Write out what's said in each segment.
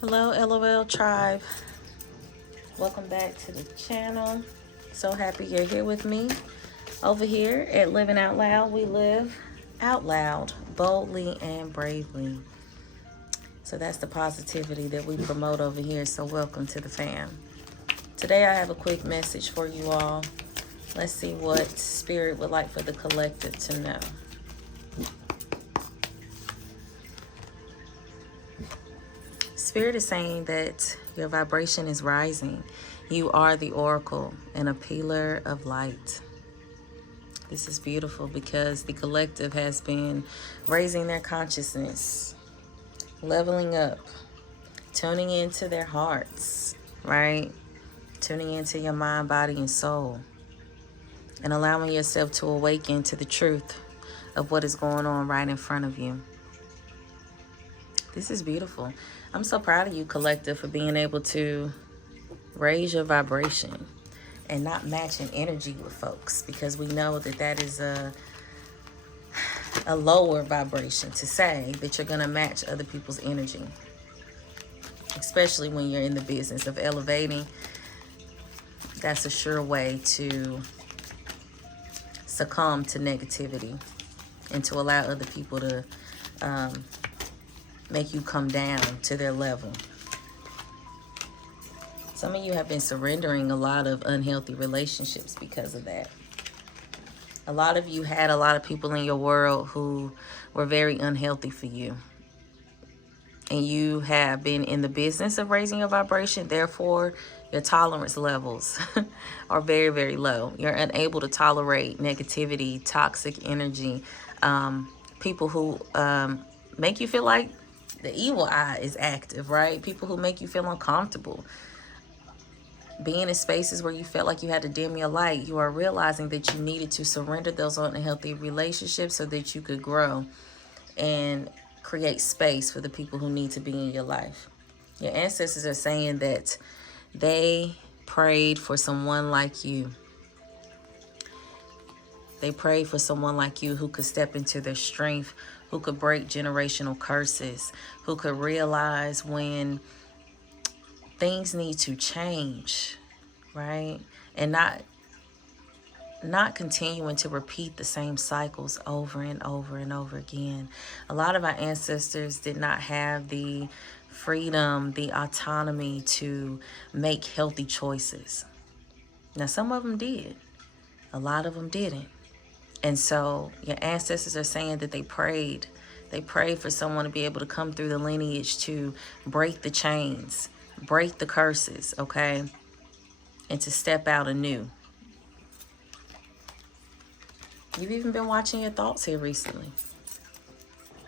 Hello, LOL tribe. Welcome back to the channel. So happy you're here with me. Over here at Living Out Loud, we live out loud, boldly and bravely. So that's the positivity that we promote over here. So welcome to the fam. Today I have a quick message for you all. Let's see what Spirit would like for the collective to know. Spirit is saying that your vibration is rising. You are the oracle and a pillar of light. This is beautiful because the collective has been raising their consciousness, leveling up, tuning into their hearts, right? Tuning into your mind, body, and soul, and allowing yourself to awaken to the truth of what is going on right in front of you. This is beautiful. I'm so proud of you, collective, for being able to raise your vibration and not matching energy with folks, because we know that that is a lower vibration to say that you're going to match other people's energy, especially when you're in the business of elevating. That's a sure way to succumb to negativity and to allow other people to make you come down to their level. Some of you have been surrendering a lot of unhealthy relationships because of that. A lot of you had a lot of people in your world who were very unhealthy for you. And you have been in the business of raising your vibration. Therefore, your tolerance levels are very, very low. You're unable to tolerate negativity, toxic energy, people who make you feel like the evil eye is active, right? People who make you feel uncomfortable. Being in spaces where you felt like you had to dim your light, you are realizing that you needed to surrender those unhealthy relationships so that you could grow and create space for the people who need to be in your life. Your ancestors are saying that they prayed for someone like you. They prayed for someone like you who could step into their strength, who could break generational curses, who could realize when things need to change, right? And not continuing to repeat the same cycles over and over and over again. A lot of our ancestors did not have the freedom, the autonomy to make healthy choices. Now, some of them did. A lot of them didn't. And so your ancestors are saying that they prayed. They prayed for someone to be able to come through the lineage to break the chains, break the curses, okay? And to step out anew. You've even been watching your thoughts here recently,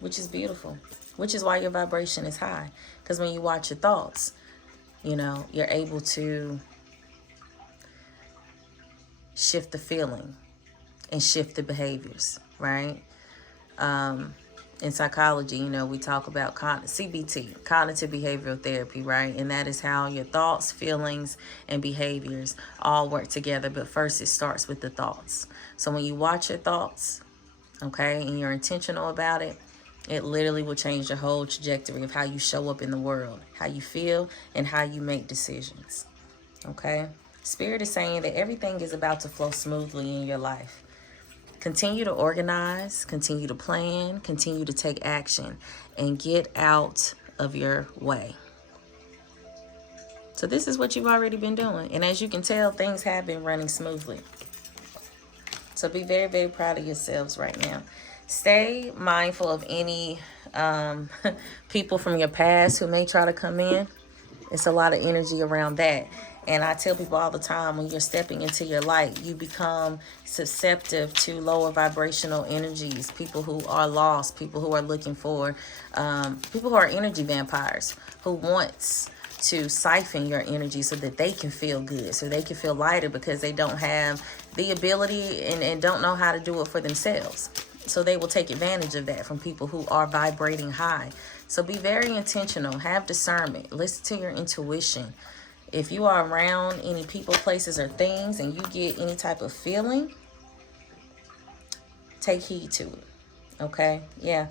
which is beautiful, which is why your vibration is high. Because when you watch your thoughts, you know, you're able to shift the feeling and shift the behaviors, right? In psychology, you know, we talk about CBT, cognitive behavioral therapy, right? And that is how your thoughts, feelings, and behaviors all work together. But first, it starts with the thoughts. So when you watch your thoughts, okay, and you're intentional about it, it literally will change the whole trajectory of how you show up in the world, how you feel, and how you make decisions, okay? Spirit is saying that everything is about to flow smoothly in your life. Continue to organize, continue to plan, continue to take action, and get out of your way. So this is what you've already been doing. And as you can tell, things have been running smoothly. So be very, very proud of yourselves right now. Stay mindful of any people from your past who may try to come in. It's a lot of energy around that. And I tell people all the time, when you're stepping into your light, you become susceptible to lower vibrational energies, people who are lost, people who are looking for, people who are energy vampires, who wants to siphon your energy so that they can feel good, so they can feel lighter because they don't have the ability and don't know how to do it for themselves. So they will take advantage of that from people who are vibrating high. So be very intentional, have discernment, listen to your intuition. If you are around any people, places, or things and you get any type of feeling, take heed to it, okay? Yeah,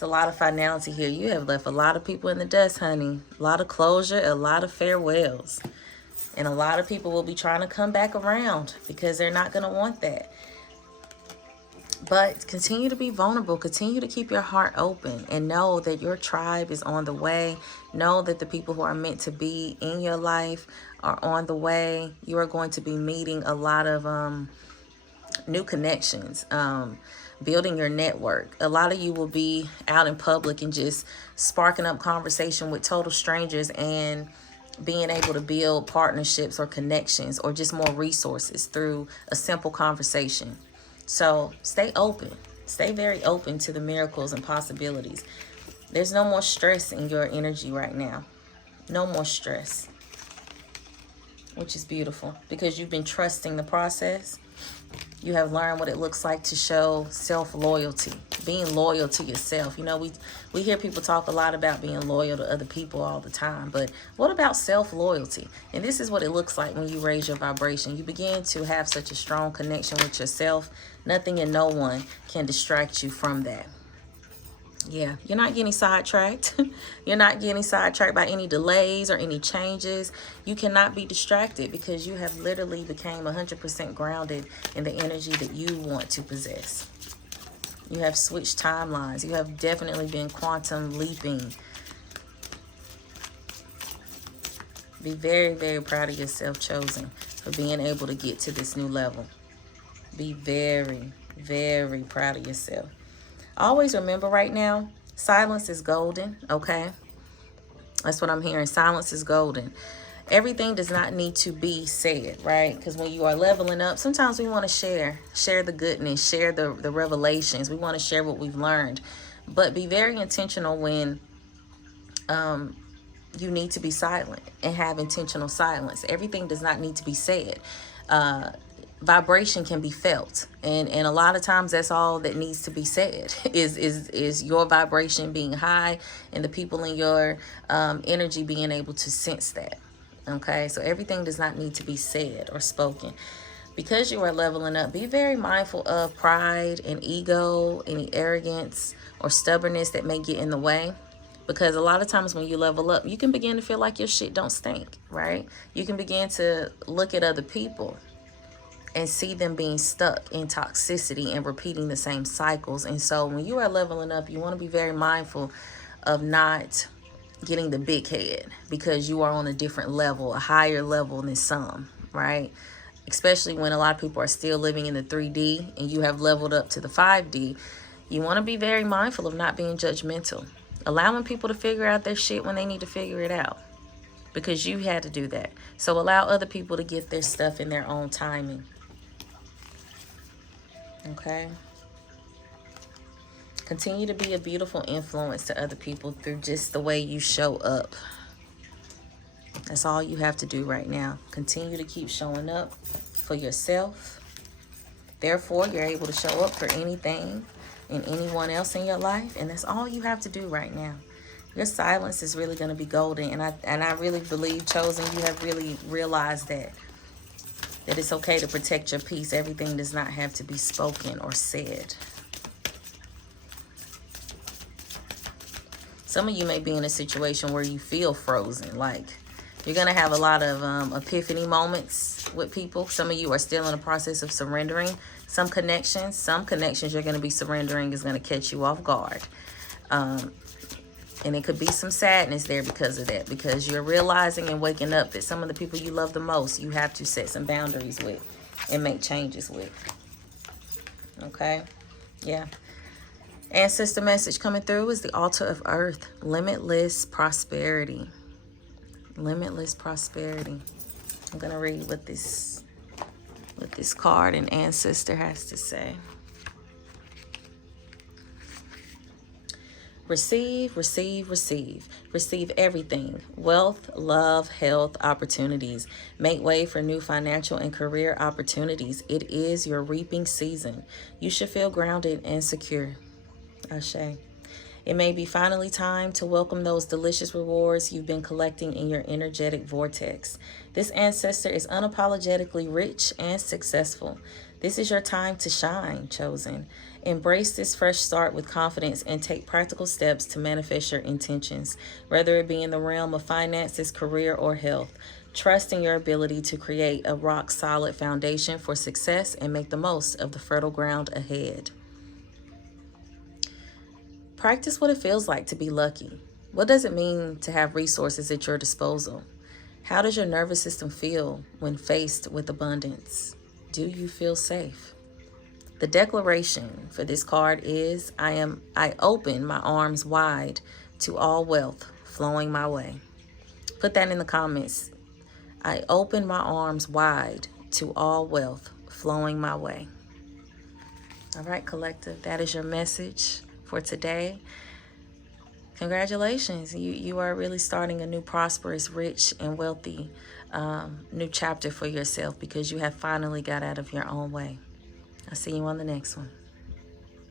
It's a lot of finality here. You have left a lot of people in the dust, honey. A lot of closure, a lot of farewells. And a lot of people will be trying to come back around because they're not going to want that. But continue to be vulnerable. Continue to keep your heart open and know that your tribe is on the way. Know that the people who are meant to be in your life are on the way. You are going to be meeting a lot of new connections, building your network. A lot of you will be out in public and just sparking up conversation with total strangers and being able to build partnerships or connections or just more resources through a simple conversation. So stay open. Stay very open to the miracles and possibilities. There's no more stress in your energy right now. No more stress, which is beautiful because you've been trusting the process. You have learned what it looks like to show self-loyalty, being loyal to yourself. You know, we hear people talk a lot about being loyal to other people all the time, but what about self-loyalty? And this is what it looks like when you raise your vibration. You begin to have such a strong connection with yourself. Nothing and no one can distract you from that. Yeah, you're not getting sidetracked. You're not getting sidetracked by any delays or any changes. You cannot be distracted because you have literally became 100% grounded in the energy that you want to possess. You have switched timelines. You have definitely been quantum leaping. Be very, very proud of yourself, Chosen, for being able to get to this new level. Be very, very proud of yourself. Always remember right now, silence is golden, okay? That's what I'm hearing. Silence is golden. Everything does not need to be said, right? Because when you are leveling up, sometimes we want to share the goodness, share the revelations. We want to share what we've learned. But be very intentional when you need to be silent and have intentional silence. Everything does not need to be said. Vibration can be felt, and a lot of times that's all that needs to be said is your vibration being high and the people in your energy being able to sense that. Okay, so everything does not need to be said or spoken. Because you are leveling up, be very mindful of pride and ego, any arrogance or stubbornness that may get in the way. Because a lot of times when you level up, you can begin to feel like your shit don't stink, right? You can begin to look at other people and see them being stuck in toxicity and repeating the same cycles. And so when you are leveling up, you want to be very mindful of not getting the big head because you are on a different level, a higher level than some, right? Especially when a lot of people are still living in the 3D and you have leveled up to the 5D. You want to be very mindful of not being judgmental, allowing people to figure out their shit when they need to figure it out, because you had to do that. So allow other people to get their stuff in their own timing. Okay. Continue to be a beautiful influence to other people through just the way you show up. That's all you have to do right now. Continue to keep showing up for yourself. Therefore, you're able to show up for anything and anyone else in your life. And that's all you have to do right now. Your silence is really going to be golden. And I really believe, Chosen, you have really realized that it's okay to protect your peace. Everything does not have to be spoken or said. Some of you may be in a situation where you feel frozen. Like you're going to have a lot of epiphany moments with people. Some of you are still in the process of surrendering some connections. Some connections you're going to be surrendering is going to catch you off guard. And it could be some sadness there because of that, because you're realizing and waking up that some of the people you love the most, you have to set some boundaries with and make changes with. Okay? Yeah. Ancestor message coming through is the Altar of Earth. Limitless prosperity. Limitless prosperity. I'm going to read what this card and ancestor has to say. Receive, receive, receive. Receive everything. Wealth, love, health, opportunities. Make way for new financial and career opportunities. It is your reaping season. You should feel grounded and secure. Ashe. It may be finally time to welcome those delicious rewards you've been collecting in your energetic vortex. This ancestor is unapologetically rich and successful. This is your time to shine, Chosen. Embrace this fresh start with confidence and take practical steps to manifest your intentions, whether it be in the realm of finances, career, or health. Trust in your ability to create a rock-solid foundation for success and make the most of the fertile ground ahead. Practice what it feels like to be lucky. What does it mean to have resources at your disposal? How does your nervous system feel when faced with abundance? Do you feel safe? The declaration for this card is, I open my arms wide to all wealth flowing my way. Put that in the comments. I open my arms wide to all wealth flowing my way. All right, collective, that is your message for today. Congratulations. You are really starting a new prosperous, rich, and wealthy new chapter for yourself because you have finally got out of your own way. I'll see you on the next one.